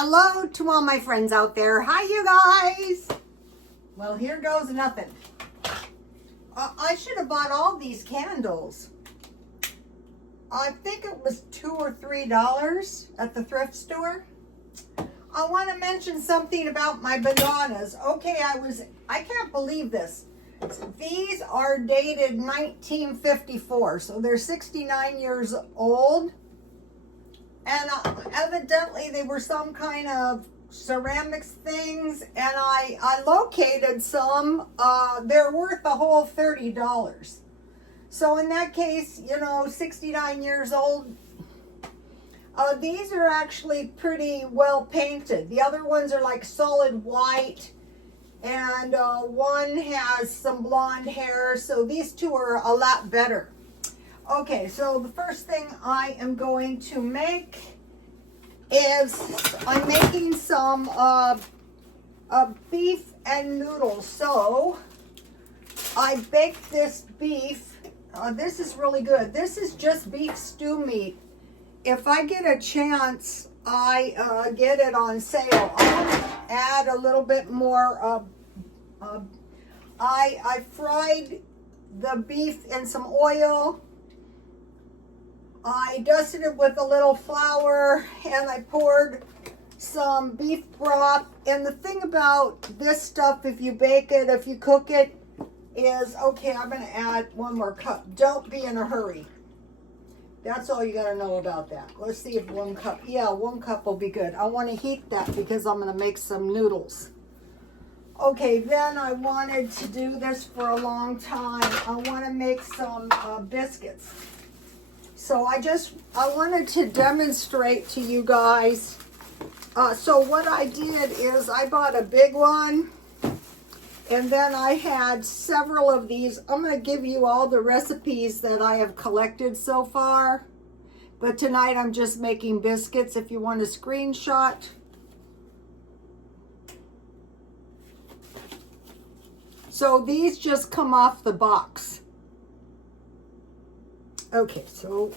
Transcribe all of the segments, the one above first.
Hello to all my friends out there. Hi, you guys. Well, here goes nothing. I should have bought all these candles. I think it was $2 or $3 at the thrift store. I want to mention something about my bananas. Okay, I can't believe this. These are dated 1954, so they're 69 years old. And evidently they were some kind of ceramics things, and I located some. They're worth a whole $30. So in that case, 69 years old. These are actually pretty well painted. The other ones are like solid white, and one has some blonde hair. So these two are a lot better. Okay, so the first thing I am going to make is I'm making some beef and noodles. So I baked this beef. This is really good. This is just beef stew meat. If I get a chance, I get it on sale. I'll add a little bit more. I fried the beef in some oil. I dusted it with a little flour, and I poured some beef broth. And the thing about this stuff, if you bake it, if you cook it, is, okay, I'm going to add one more cup. Don't be in a hurry. That's all you got to know about that. Let's see if 1 cup. Yeah, 1 cup will be good. I want to heat that because I'm going to make some noodles. Okay, then I wanted to do this for a long time. I want to make some biscuits. So I wanted to demonstrate to you guys. So what I did is I bought a big one, and then I had several of these. I'm going to give you all the recipes that I have collected so far. But tonight I'm just making biscuits. If you want a screenshot. So these just come off the box. Okay, so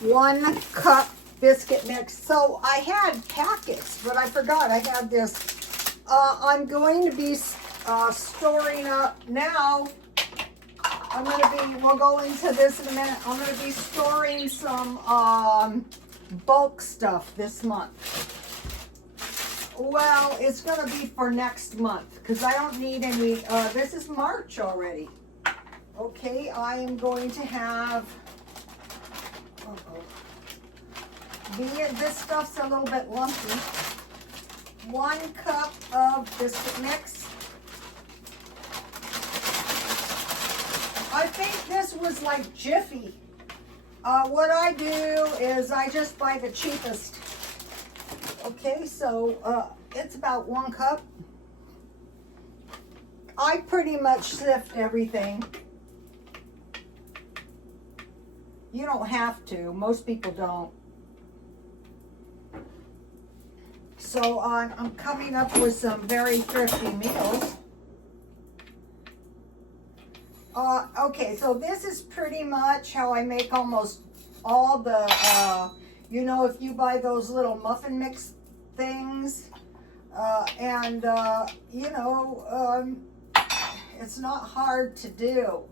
1 cup biscuit mix. So I had packets, but I forgot I had this. I'm going to be storing up now. We'll go into this in a minute. I'm going to be storing some bulk stuff this month. Well, it's going to be for next month because I don't need any. This is March already. Okay, I am going to have, this stuff's a little bit lumpy. 1 cup of biscuit mix. I think this was like Jiffy. What I do is I just buy the cheapest. Okay, so it's about 1 cup. I pretty much sift everything. You don't have to. Most people don't. So I'm coming up with some very thrifty meals. Okay, so this is pretty much how I make almost all the, if you buy those little muffin mix things, it's not hard to do.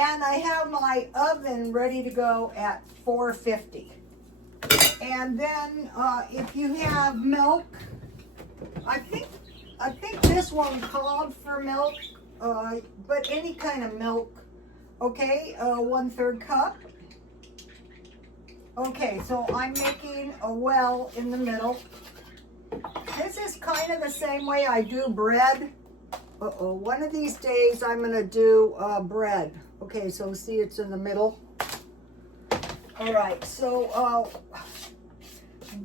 And I have my oven ready to go at 450. And then if you have milk, I think this one called for milk, but any kind of milk. Okay, 1/3 cup. Okay, so I'm making a well in the middle. This is kind of the same way I do bread. One of these days I'm going to do bread. Okay, so see, it's in the middle. All right, so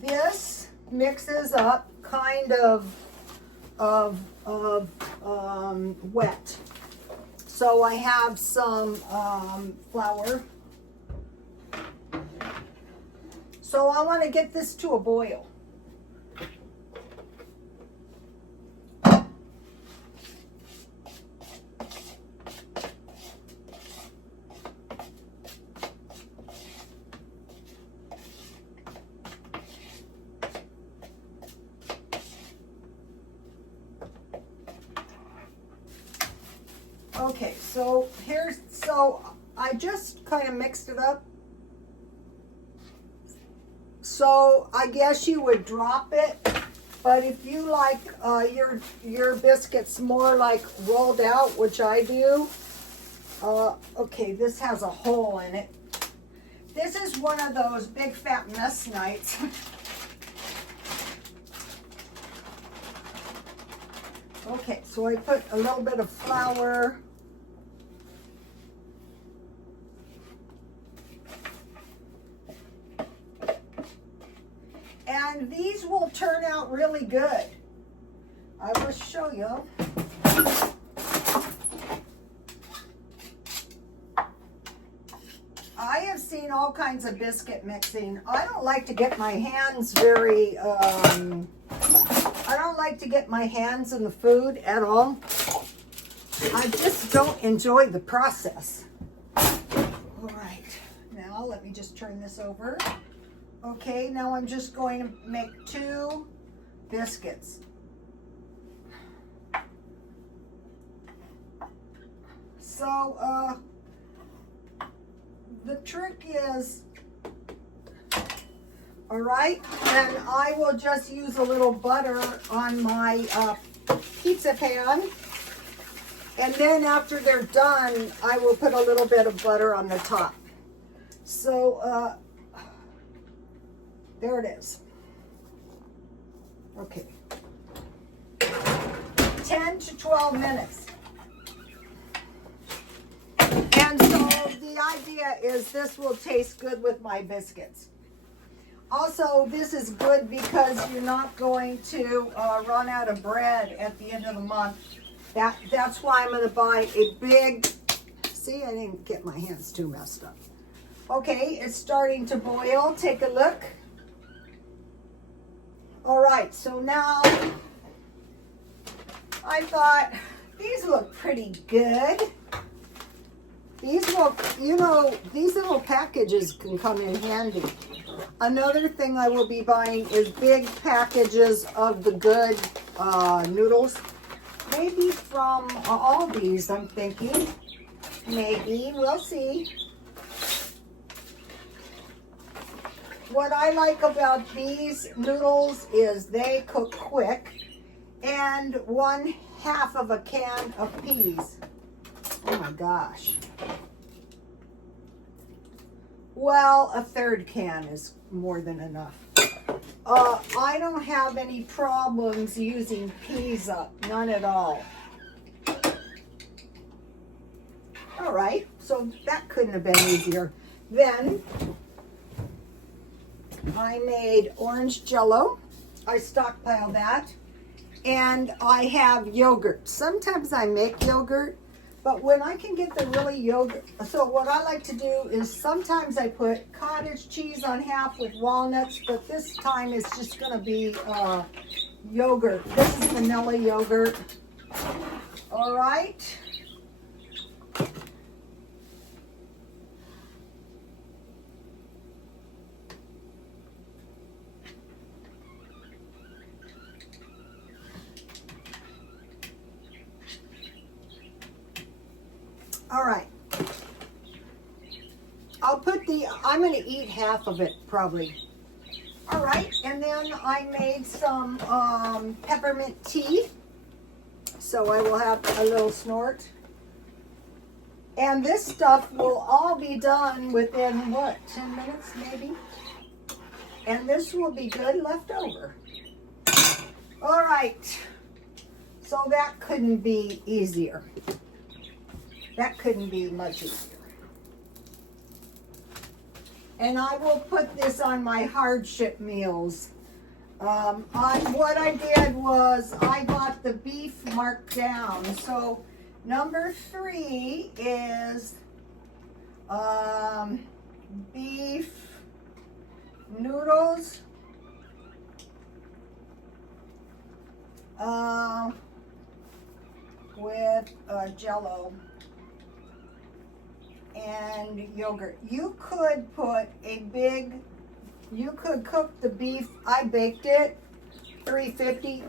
this mixes up kind of wet. So I have some flour. So I want to get this to a boil. Okay, so I just kind of mixed it up. So I guess you would drop it, but if you like your biscuits more like rolled out, which I do, okay, this has a hole in it. This is one of those big fat mess nights. Okay, so I put a little bit of flour. And these will turn out really good. I will show you. I have seen all kinds of biscuit mixing. I don't like to get my hands very, I don't like to get my hands in the food at all. I just don't enjoy the process. All right, now let me just turn this over. Okay, now I'm just going to make 2 biscuits. So, the trick is, all right, and I will just use a little butter on my pizza pan. And then after they're done, I will put a little bit of butter on the top. So, there it is. Okay. 10 to 12 minutes. And so the idea is this will taste good with my biscuits. Also, this is good because you're not going to run out of bread at the end of the month. That's why I'm going to buy a big, see, I didn't get my hands too messed up. Okay, it's starting to boil. Take a look. All right, so now I thought these look pretty good. These look, you know, these little packages can come in handy. Another thing I will be buying is big packages of the good noodles. Maybe from Aldi's, I'm thinking. Maybe, we'll see. What I like about these noodles is they cook quick, and 1/2 of a can of peas. Oh my gosh. Well, a 1/3 can is more than enough. I don't have any problems using peas up, none at all. All right, so that couldn't have been easier. Then I made orange jello. I stockpiled that. And I have yogurt. Sometimes I make yogurt, but when I can get the really yogurt, so what I like to do is sometimes I put cottage cheese on half with walnuts, but this time it's just gonna be yogurt. This is vanilla yogurt. All right. All right. I'm going to eat half of it probably. All right. And then I made some peppermint tea. So I will have a little snort. And this stuff will all be done within, what, 10 minutes maybe? And this will be good left over. All right. So that couldn't be easier. That couldn't be much easier. And I will put this on my hardship meals. What I did was I got the beef marked down. So number 3 is beef noodles. With Jello and yogurt. You could put you could cook the beef. I baked it, 350.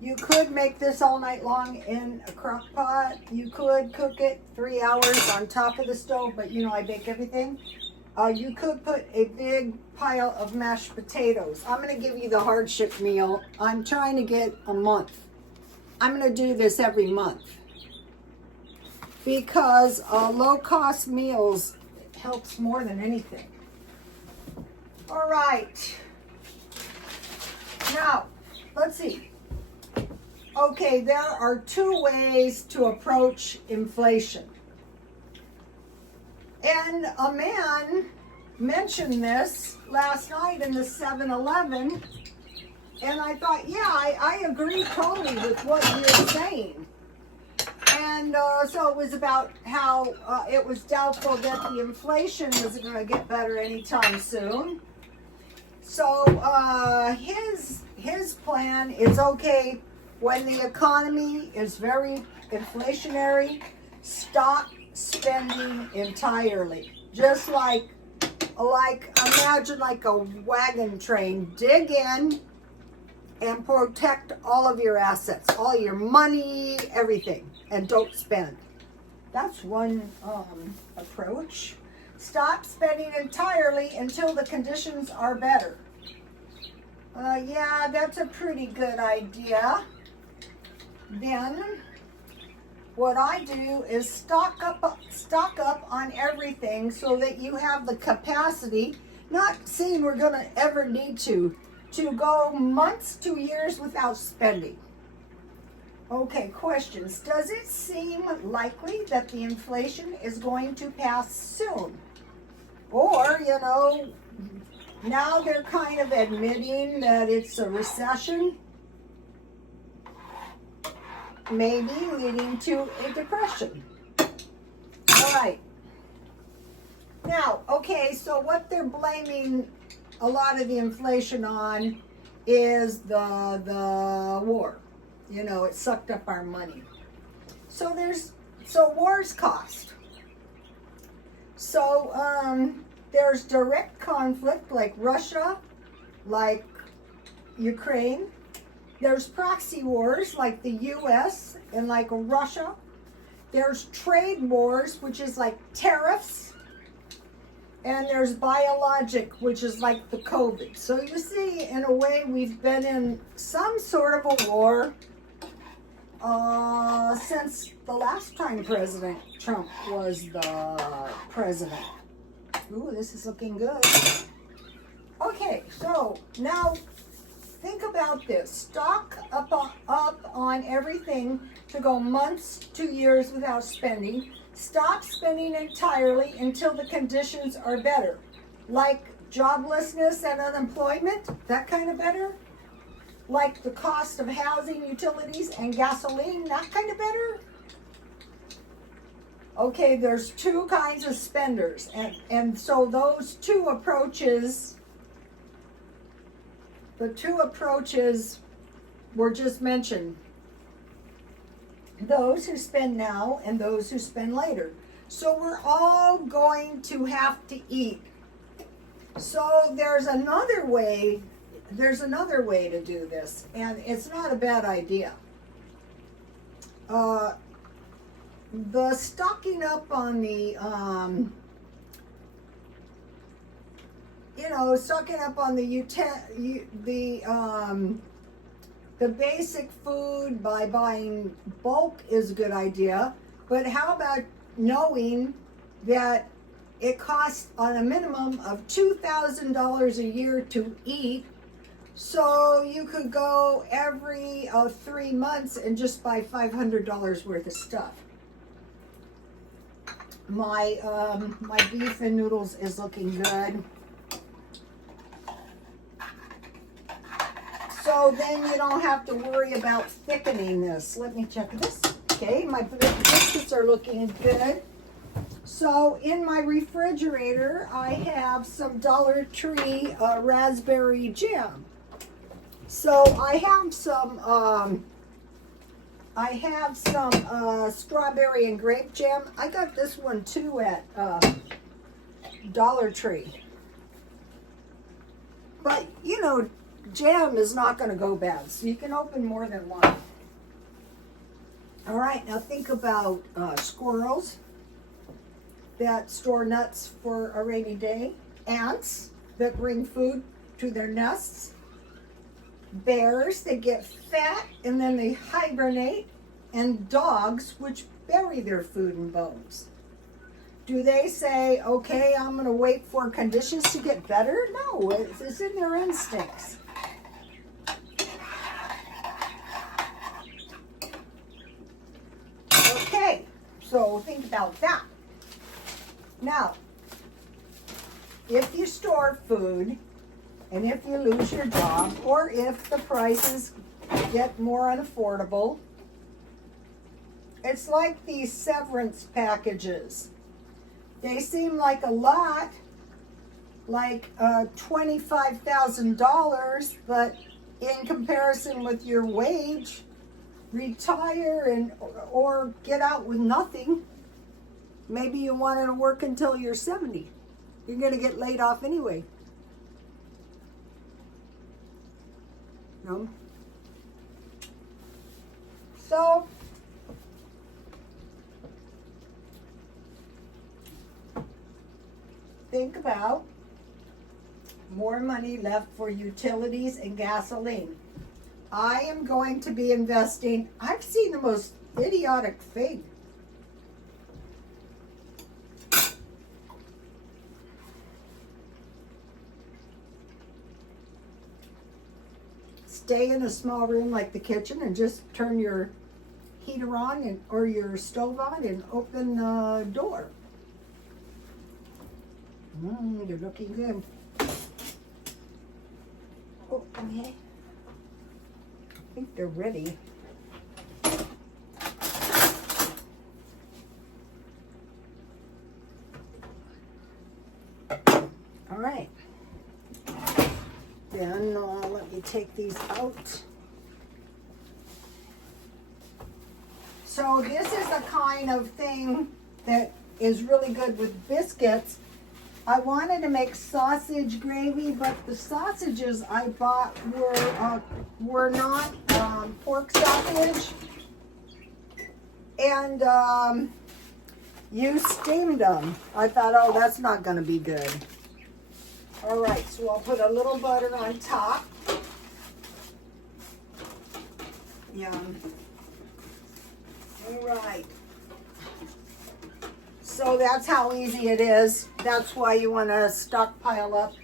You could make this all night long in a crock pot. You could cook it 3 hours on top of the stove, but you know I bake everything. You could put a big pile of mashed potatoes. I'm going to give you the hardship meal. I'm trying to get a month. I'm going to do this every month because low-cost meals helps more than anything. All right. Now, let's see. Okay, there are 2 ways to approach inflation. And a man mentioned this last night in the 7-Eleven, and I thought, yeah, I agree totally with what you're saying. And so it was about how it was doubtful that the inflation was going to get better anytime soon. So his plan is, okay, when the economy is very inflationary, stop spending entirely. Just like imagine like a wagon train. Dig in and protect all of your assets, all your money, everything, and don't spend. That's one approach. Stop spending entirely until the conditions are better. Yeah, that's a pretty good idea. Then what I do is stock up on everything so that you have the capacity, not saying we're going to ever need to go months to years without spending. Okay, questions. Does it seem likely that the inflation is going to pass soon? Or, you know, now they're kind of admitting that it's a recession, maybe leading to a depression. All right. Now, okay, so what they're blaming a lot of the inflation on is the war. You know, it sucked up our money. So wars cost. So there's direct conflict like Russia, like Ukraine. There's proxy wars like the US and like Russia. There's trade wars, which is like tariffs. And there's biologic, which is like the COVID. So you see, in a way, we've been in some sort of a war since the last time President Trump was the president. Ooh, this is looking good. Okay, so now think about this. Stock up on everything to go months to years without spending. Stop spending entirely until the conditions are better. Like joblessness and unemployment, that kind of better. Like the cost of housing, utilities, and gasoline, that kind of better. Okay, there's 2 kinds of spenders. And so those 2 approaches, the 2 approaches were just mentioned. Those who spend now and those who spend later. So we're all going to have to eat. So there's another way to do this, and it's not a bad idea. The stocking up on the stocking up on the basic food by buying bulk is a good idea, but how about knowing that it costs on a minimum of $2,000 a year to eat, so you could go every 3 months and just buy $500 worth of stuff. My beef and noodles is looking good. So then you don't have to worry about thickening this. Let me check this. Okay, my biscuits are looking good. So in my refrigerator, I have some Dollar Tree raspberry jam. So I have some strawberry and grape jam. I got this one too at Dollar Tree. But you know, jam is not going to go bad, so you can open more than one. All right, now think about squirrels that store nuts for a rainy day, ants that bring food to their nests, bears that get fat and then they hibernate, and dogs which bury their food in bones. Do they say, okay, I'm going to wait for conditions to get better? No, it's in their instincts. Okay, so think about that. Now, if you store food and if you lose your job or if the prices get more unaffordable, it's like these severance packages. They seem like a lot, like $25,000, but in comparison with your wage, retire and or get out with nothing. Maybe you want to work until you're 70. You're going to get laid off anyway. No? So, think about more money left for utilities and gasoline. I am going to be investing. I've seen the most idiotic thing. Stay in a small room like the kitchen and just turn your heater on or your stove on and open the door. They're looking good. Oh, okay. I think they're ready. All right. Then let me take these out. So this is the kind of thing that is really good with biscuits. I wanted to make sausage gravy, but the sausages I bought were not pork sausage, and you steamed them. I thought, oh, that's not going to be good. All right, so I'll put a little butter on top. Yum. All right. So that's how easy it is. That's why you want to stockpile up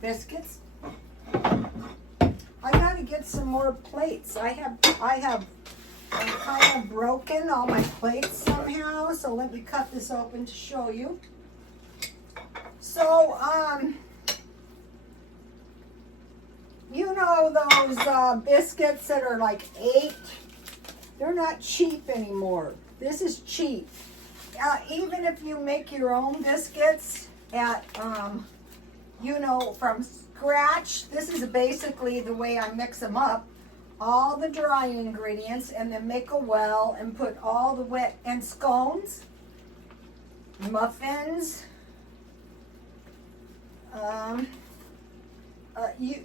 biscuits. I got to get some more plates. I have kind of broken all my plates somehow. So let me cut this open to show you. So you know those biscuits that are like 8? They're not cheap anymore. This is cheap. Even if you make your own biscuits at, you know, from scratch, this is basically the way I mix them up. All the dry ingredients and then make a well and put all the wet, and scones, muffins.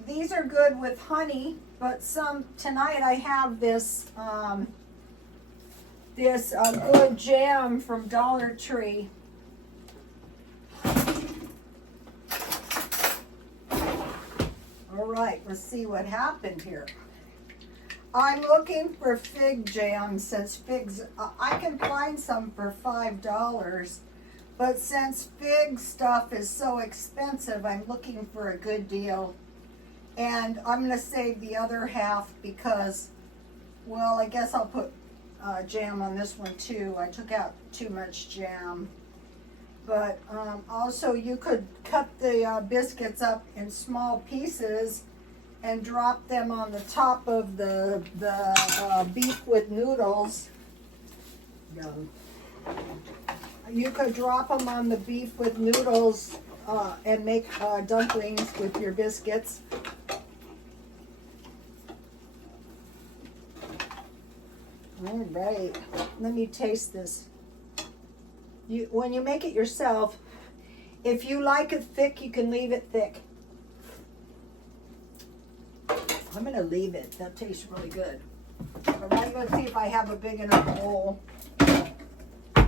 These are good with honey, but tonight I have this good jam from Dollar Tree. All right, let's see what happened here. I'm looking for fig jam since figs, I can find some for $5, but since fig stuff is so expensive, I'm looking for a good deal. And I'm going to save the other half because, well, I guess I'll put jam on this one too. I took out too much jam. But also you could cut the biscuits up in small pieces and drop them on the top of the beef with noodles. Yum. You could drop them on the beef with noodles and make dumplings with your biscuits. All right, let me taste this. When you make it yourself, if you like it thick, you can leave it thick. I'm gonna leave it. That tastes really good. But I'm gonna see if I have a big enough bowl.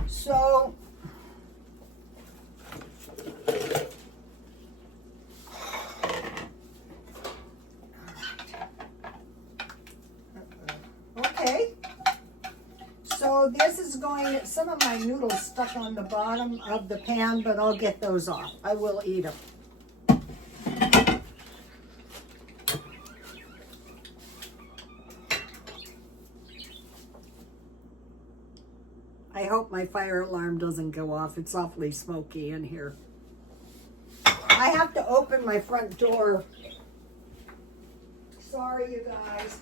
So, okay. So this is going, some of my noodles stuck on the bottom of the pan, but I'll get those off. I will eat them. I hope my fire alarm doesn't go off. It's awfully smoky in here. I have to open my front door. Sorry, you guys.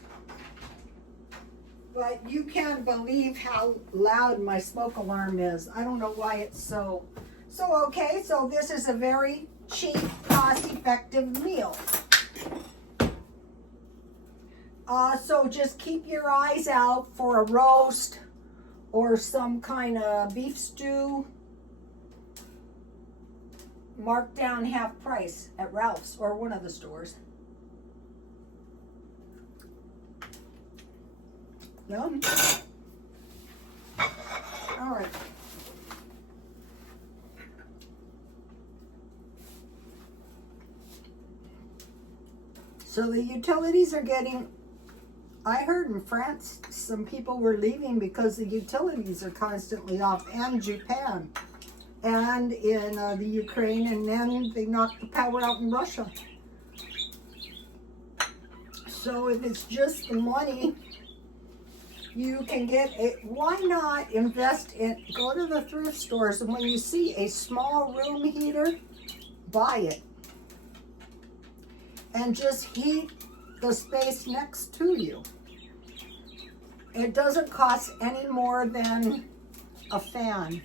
But you can't believe how loud my smoke alarm is. I don't know why it's so okay, so this is a very cheap, cost-effective meal. So just keep your eyes out for a roast or some kind of beef stew. Marked down half price at Ralph's or one of the stores. Yum. All right. So the utilities are getting, I heard in France some people were leaving because the utilities are constantly off, and Japan, and in the Ukraine, and then they knocked the power out in Russia. So if it's just the money, you can get it. Why not invest in, go to the thrift stores, and when you see a small room heater, buy it. And just heat the space next to you. It doesn't cost any more than a fan.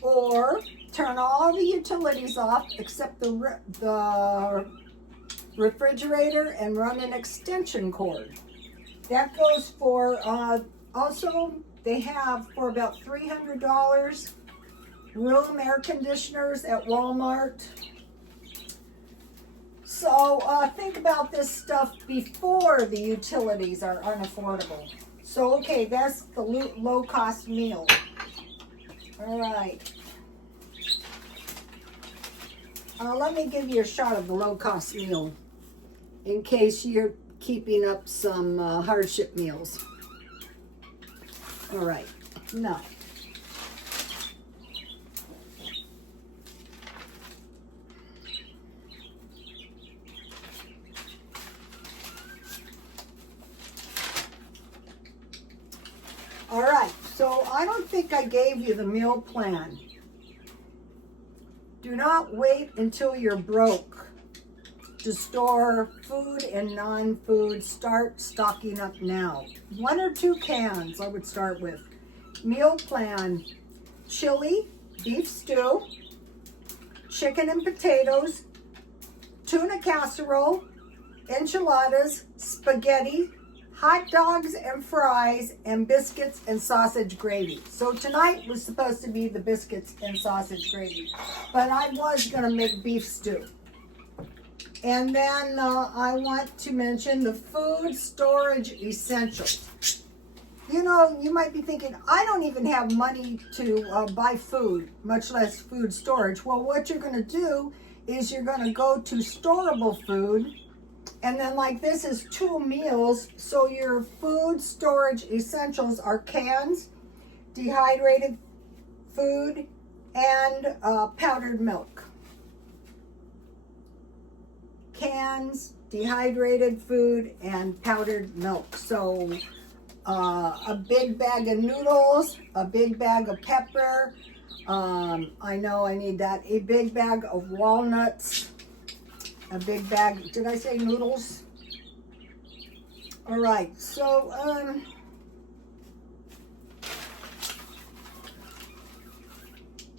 Or turn all the utilities off except the refrigerator and run an extension cord. That goes for, also they have for about $300 room air conditioners at Walmart. So think about this stuff before the utilities are unaffordable. So okay, that's the low cost meal. All right. Let me give you a shot of the low cost meal in case you're keeping up some hardship meals. All right, now. All right, so I don't think I gave you the meal plan. Do not wait until you're broke to store food and non-food. Start stocking up now. 1 or 2 cans I would start with. Meal plan: chili, beef stew, chicken and potatoes, tuna casserole, enchiladas, spaghetti, hot dogs and fries, and biscuits and sausage gravy. So tonight was supposed to be the biscuits and sausage gravy, but I was gonna make beef stew. And then I want to mention the food storage essentials. You know, you might be thinking, I don't even have money to buy food, much less food storage. Well, what you're gonna do is you're gonna go to storable food. And then like this is 2 meals. So your food storage essentials are cans, dehydrated food, and powdered milk. Cans, dehydrated food, and powdered milk. So a big bag of noodles, a big bag of pepper. I know I need that. A big bag of walnuts. A big bag, did I say noodles? All right, so,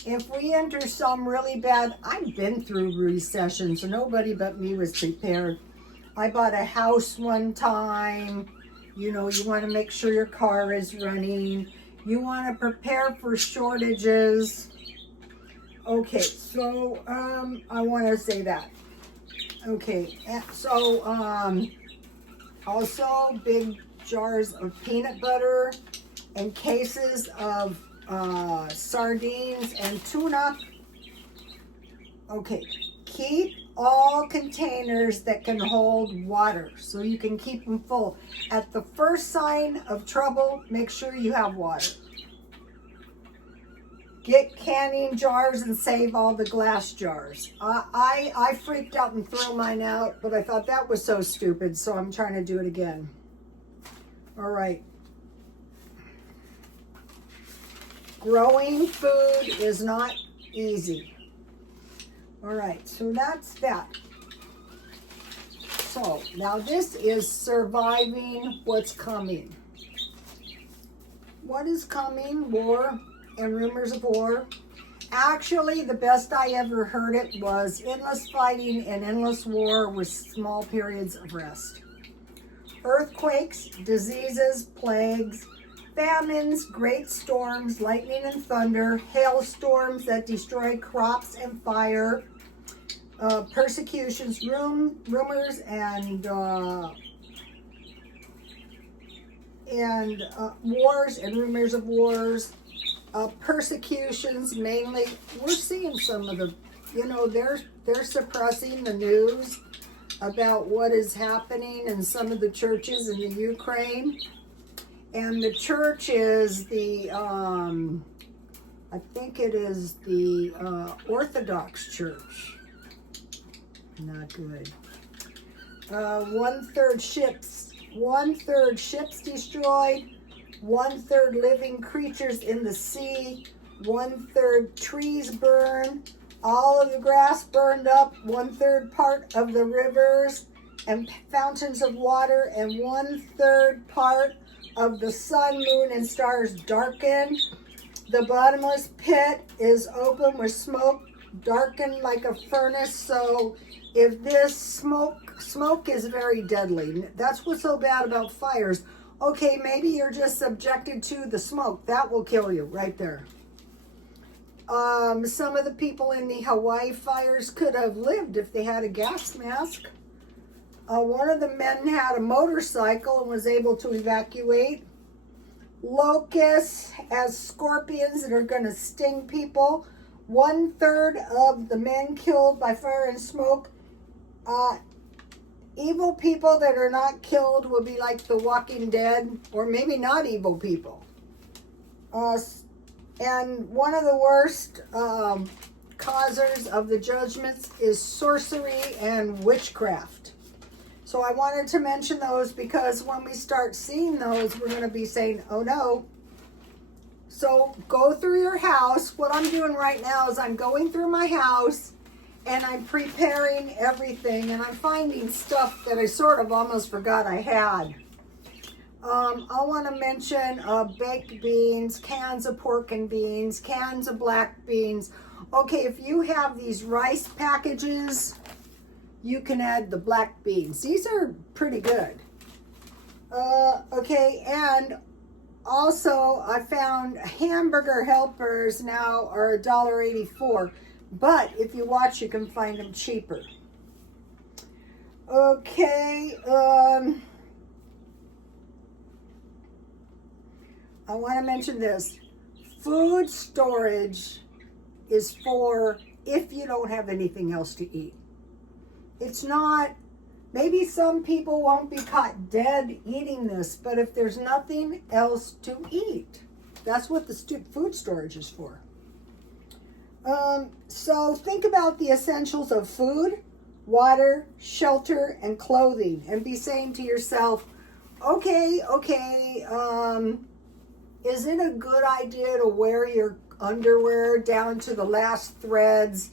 if we enter some really bad, I've been through recessions, so nobody but me was prepared. I bought a house one time. You know, you want to make sure your car is running. You want to prepare for shortages. Okay, so I want to say that. Okay, so also big jars of peanut butter and cases of sardines and tuna. Okay, keep all containers that can hold water so you can keep them full. At the first sign of trouble, make sure you have water. Get canning jars and save all the glass jars. I freaked out and threw mine out, but I thought that was so stupid, so I'm trying to do it again. All right. Growing food is not easy. All right, so that's that. So now this is surviving what's coming. What is coming? War and rumors of war. Actually, the best I ever heard it was endless fighting and endless war with small periods of rest. Earthquakes, diseases, plagues, famines, great storms, lightning and thunder, hailstorms that destroy crops and fire, persecutions, rumors, and wars and rumors of wars, persecutions mainly. We're seeing some of the, you know, they're suppressing the news about what is happening in some of the churches in the Ukraine. And the church is the, I think it is the Orthodox Church. Not good. One third ships destroyed. 1/3 living creatures in the sea. 1/3 trees burned. All of the grass burned up. 1/3 part of the rivers and fountains of water, and 1/3 part of the sun, moon, and stars darkened. The bottomless pit is open with smoke, darkened like a furnace. So if this smoke is very deadly. That's what's so bad about fires. Okay, maybe you're just subjected to the smoke. That will kill you right there. Some of the people in the Hawaii fires could have lived if they had a gas mask. One of the men had a motorcycle and was able to evacuate. Locusts as scorpions that are going to sting people. 1/3 of the men killed by fire and smoke. Evil people that are not killed will be like the Walking Dead, or maybe not evil people. And one of the worst causers of the judgments is sorcery and witchcraft. So I wanted to mention those because when we start seeing those, we're going to be saying, oh no. So go through your house. What I'm doing right now is I'm going through my house and I'm preparing everything, and I'm finding stuff that I sort of almost forgot I had. I want to mention baked beans, cans of pork and beans, cans of black beans. Okay, if you have these rice packages, you can add the black beans. These are pretty good. Okay, and also I found hamburger helpers now are $1.84. But if you watch, you can find them cheaper. Okay, I want to mention this. Food storage is for if you don't have anything else to eat. It's not, maybe some people won't be caught dead eating this, but if there's nothing else to eat, that's what the food storage is for. So think about the essentials of food, water, shelter, and clothing, and be saying to yourself, okay, is it a good idea to wear your underwear down to the last threads,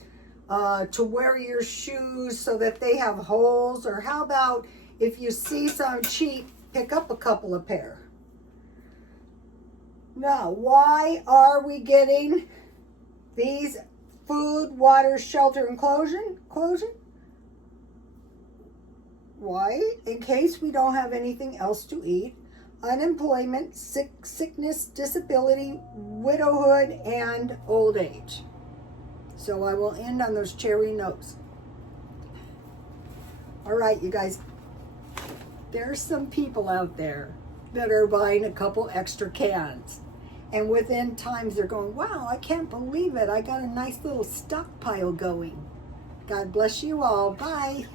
to wear your shoes so that they have holes? Or how about if you see some cheap, pick up a couple of pair? Now, why are we getting These food, water, shelter, and clothing. Why? In case we don't have anything else to eat. Unemployment, sickness, disability, widowhood, and old age. So I will end on those cherry notes. All right, you guys. There's some people out there that are buying a couple extra cans. And within times they're going, wow, I can't believe it. I got a nice little stockpile going. God bless you all. Bye.